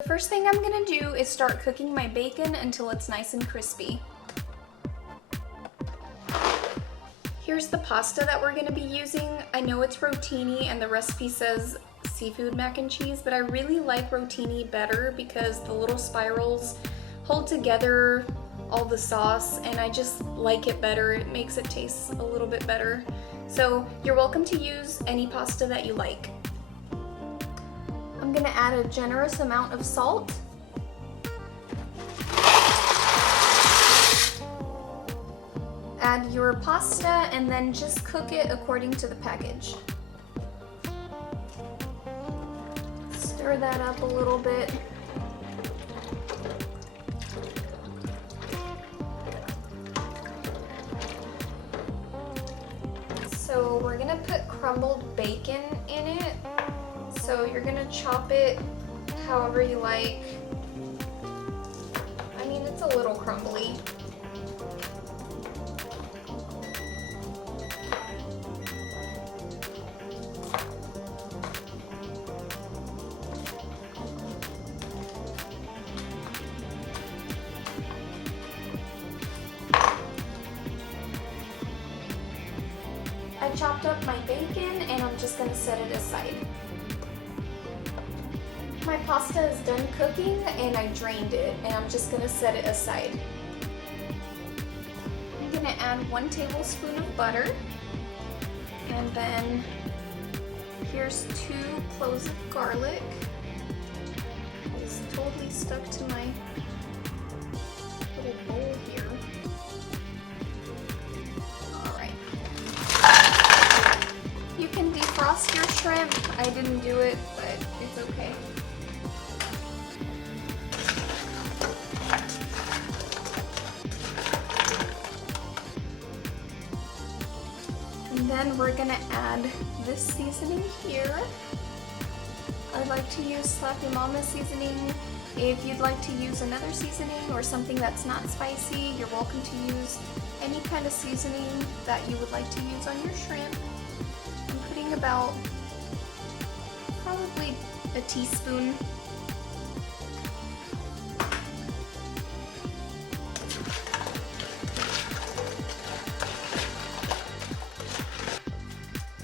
The first thing I'm gonna do is start cooking my bacon until it's nice and crispy. Here's the pasta that we're gonna be using. I know it's rotini and the recipe says seafood mac and cheese, but I really like rotini better because the little spirals hold together all the sauce and I just like it better. It makes it taste a little bit better. So you're welcome to use any pasta that you like. I'm gonna add a generous amount of salt. Add your pasta and then just cook it according to the package. Stir that up a little bit. So we're gonna put crumbled bacon in it. So you're gonna chop it however you like. I mean, it's a little crumbly. I chopped up my bacon and I'm just gonna set it aside. My pasta is done cooking and I drained it and I'm just gonna set it aside. I'm gonna add 1 tablespoon of butter and then here's 2 cloves of garlic. It's totally stuck to my little bowl here. Alright. You can defrost your shrimp. I didn't do it, but it's okay. And then we're gonna add this seasoning here. I like to use Slappy Mama seasoning. If you'd like to use another seasoning or something that's not spicy, you're welcome to use any kind of seasoning that you would like to use on your shrimp. I'm putting about probably a teaspoon.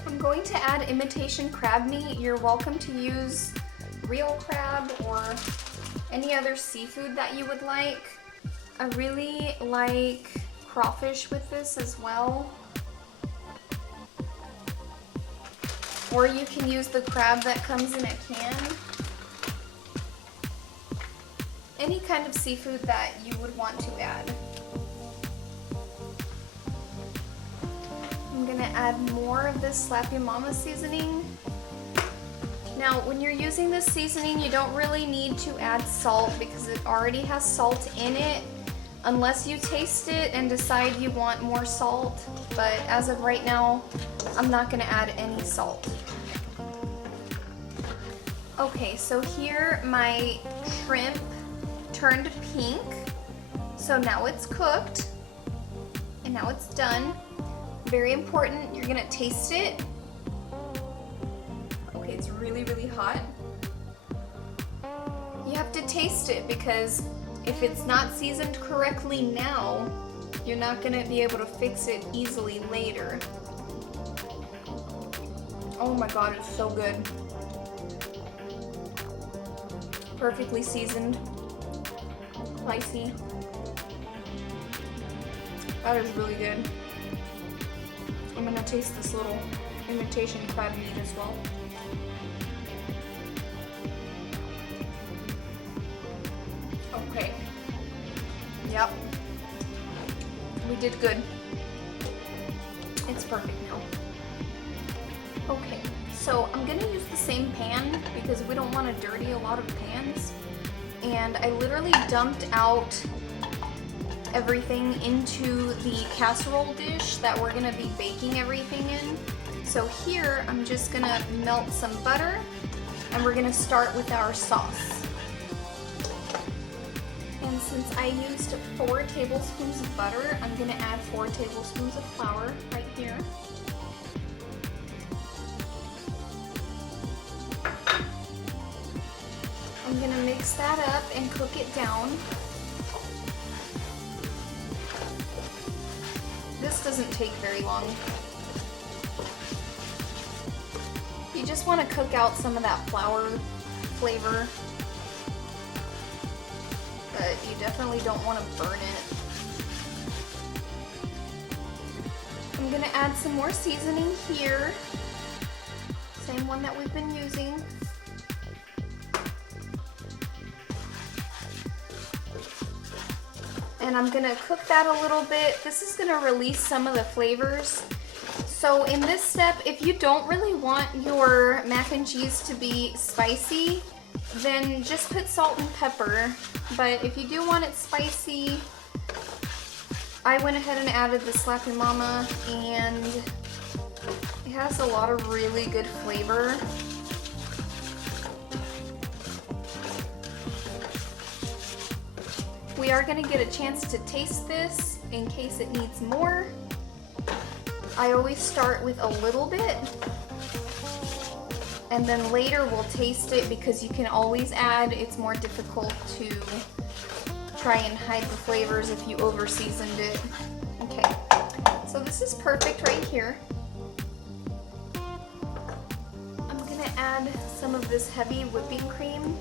I'm going to add imitation crab meat. You're welcome to use real crab or any other seafood that you would like. I really like crawfish with this as well. Or you can use the crab that comes in a can. Any kind of seafood that you would want to add. I'm gonna add more of this Slappy Mama seasoning. Now, when you're using this seasoning, you don't really need to add salt because it already has salt in it, unless you taste it and decide you want more salt. But as of right now, I'm not gonna add any salt. Okay, so here my shrimp turned pink. So now it's cooked and now it's done. Very important, you're gonna taste it. Okay, it's really, really hot. You have to taste it because if it's not seasoned correctly now, you're not gonna be able to fix it easily later. Oh my god, it's so good. Perfectly seasoned, spicy. That is really good. I'm gonna taste this little imitation crab meat as well. Okay. Yep. We did good. It's perfect now. Okay, so I'm gonna use the same pan because we don't want to dirty a lot of pans. And I literally dumped out everything into the casserole dish that we're gonna be baking everything in. So here, I'm just gonna melt some butter and we're gonna start with our sauce. And since I used 4 tablespoons of butter, I'm gonna add 4 tablespoons of flour right here. I'm gonna mix that up and cook it down. This doesn't take very long. You just want to cook out some of that flour flavor, but you definitely don't want to burn it. I'm gonna add some more seasoning here. Same one that we've been using. And I'm gonna cook that a little bit. This is gonna release some of the flavors. So in this step, if you don't really want your mac and cheese to be spicy, then just put salt and pepper. But if you do want it spicy, I went ahead and added the Slappy Mama, and it has a lot of really good flavor. We are going to get a chance to taste this in case it needs more. I always start with a little bit, and then later we'll taste it because you can always add. It's more difficult to try and hide the flavors if you over seasoned it. Okay, so this is perfect right here. I'm gonna add some of this heavy whipping cream.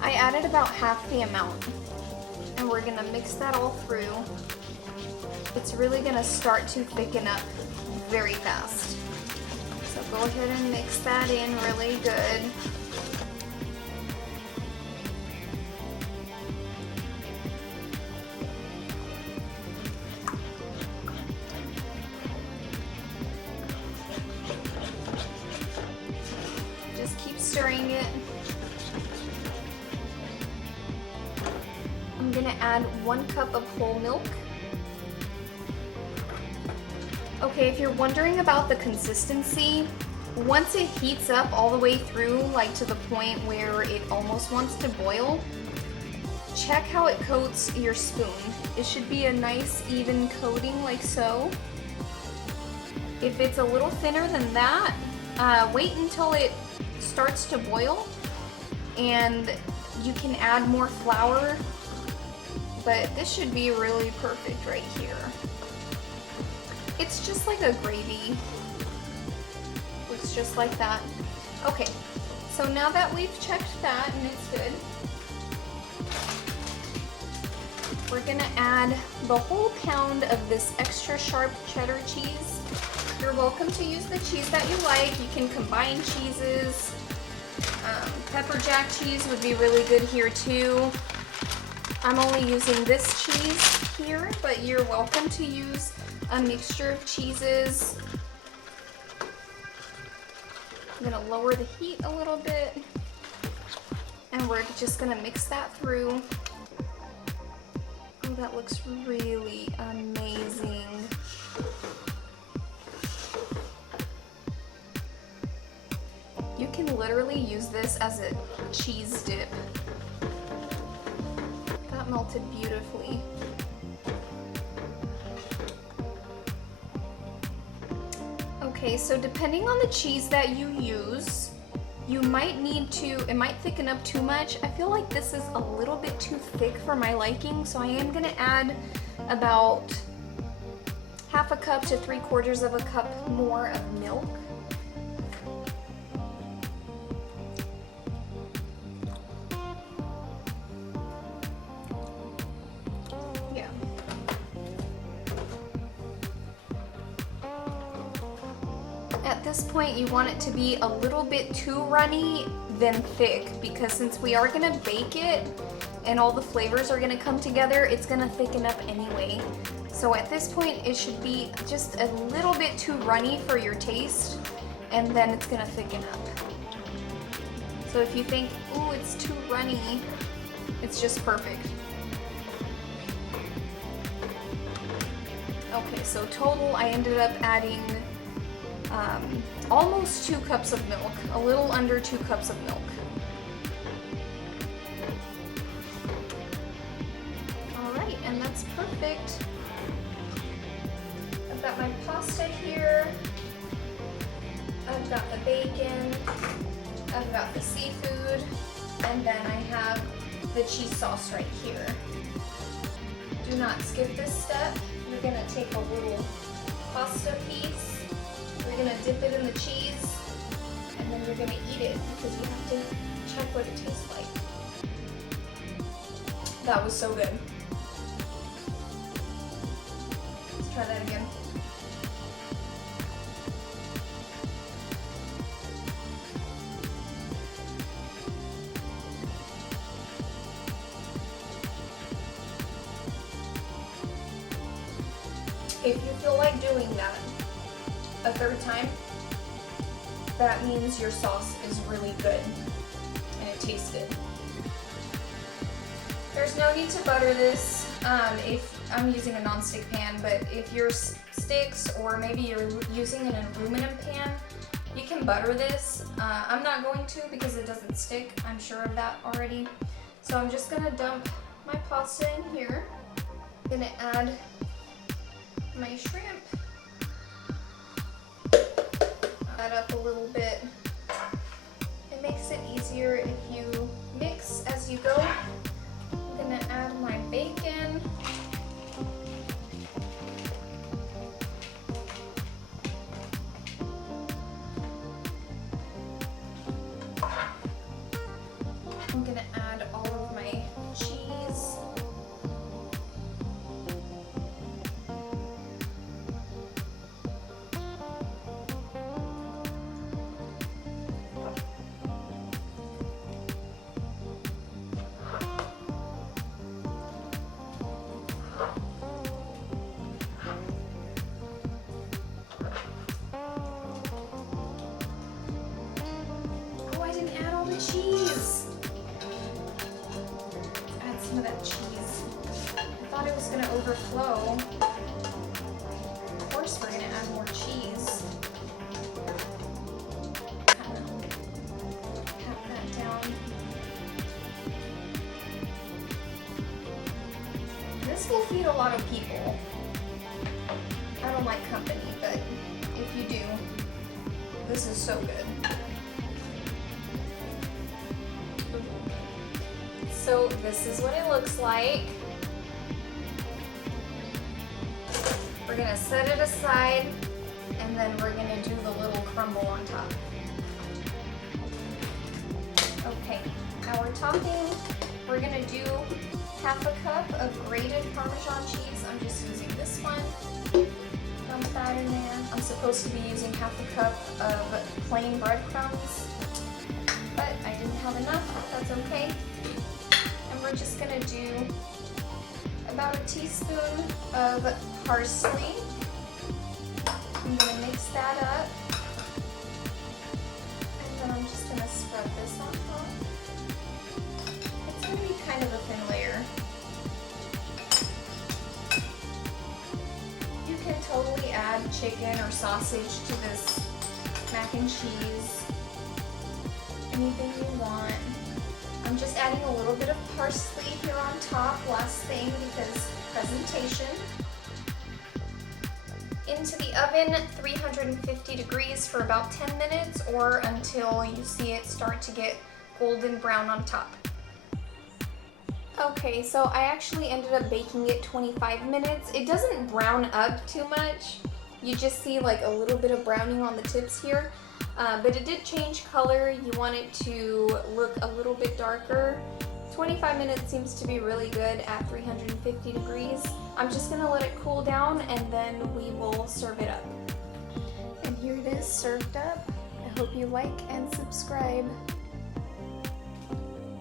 I added about half the amount, and we're gonna mix that all through. It's really gonna start to thicken up very fast. So go ahead and mix that in really good. Just keep stirring it. I'm gonna add 1 cup of whole milk. Okay, if you're wondering about the consistency, once it heats up all the way through, like to the point where it almost wants to boil, check how it coats your spoon. It should be a nice even coating like so. If it's a little thinner than that, wait until it starts to boil and you can add more flour. But this should be really perfect right here. It's just like a gravy. Looks just like that. Okay, so now that we've checked that and it's good, we're gonna add the whole pound of this extra sharp cheddar cheese. You're welcome to use the cheese that you like. You can combine cheeses. Pepper jack cheese would be really good here too. I'm only using this cheese here, but you're welcome to use a mixture of cheeses. I'm gonna lower the heat a little bit, and we're just gonna mix that through. Oh, that looks really amazing. You can literally use this as a cheese dip. That melted beautifully. Okay, so depending on the cheese that you use, you might need to, it might thicken up too much. I feel like this is a little bit too thick for my liking, so I am gonna add about 1/2 cup to 3/4 of a cup more of milk. At this point, you want it to be a little bit too runny than thick, because since we are gonna bake it and all the flavors are gonna come together, it's gonna thicken up anyway. So at this point, it should be just a little bit too runny for your taste, and then it's gonna thicken up. So if you think, ooh, it's too runny, it's just perfect. Okay, so total, I ended up adding almost 2 cups of milk, a little under 2 cups of milk. perfect. I've got my pasta here. I've got the bacon. I've got the seafood. And then I have the cheese sauce right here. Do not skip this step. You're gonna take a little pasta piece. You're gonna dip it in the cheese. And then you're gonna eat it because you have to check what it tastes like. That was so good. Let's try that again. If you feel like doing that a third time, that means your sauce is really good and it tastes good. There's no need to butter this if I'm using a non-stick pan, but if your sticks or maybe you're using an aluminum pan, you can butter this. I'm not going to because it doesn't stick. I'm sure of that already. So I'm just gonna dump my pasta in here. I'm gonna add my shrimp. Add up a little bit. It makes it easier if you mix as you go. I'm gonna add my bacon. I'm gonna add all of my cheese. Cheese. Let's add some of that cheese. I thought it was going to overflow. Of course we're going to add more cheese. Kind of pat that down. This will feed a lot of people. I don't like company, but if you do, this is so good. So this is what it looks like. We're gonna set it aside and then we're gonna do the little crumble on top. Okay, our topping, we're gonna do half a cup of grated Parmesan cheese. I'm just using this one. Dump that in there. I'm supposed to be using half a cup of plain breadcrumbs, but I didn't have enough. That's okay. We're just gonna do about a teaspoon of parsley. I'm gonna mix that up. And then I'm just gonna spread this on top. It's gonna be kind of a thin layer. You can totally add chicken or sausage to this mac and cheese. Anything you want. I'm just adding a little bit of parsley here on top, last thing, because presentation. Into the oven, 350 degrees for about 10 minutes or until you see it start to get golden brown on top. Okay, so I actually ended up baking it 25 minutes. It doesn't brown up too much. You just see like a little bit of browning on the tips here. But it did change color. You want it to look a little bit darker. 25 minutes seems to be really good at 350 degrees. I'm just gonna let it cool down and then we will serve it up. And here it is served up. I hope you like and subscribe.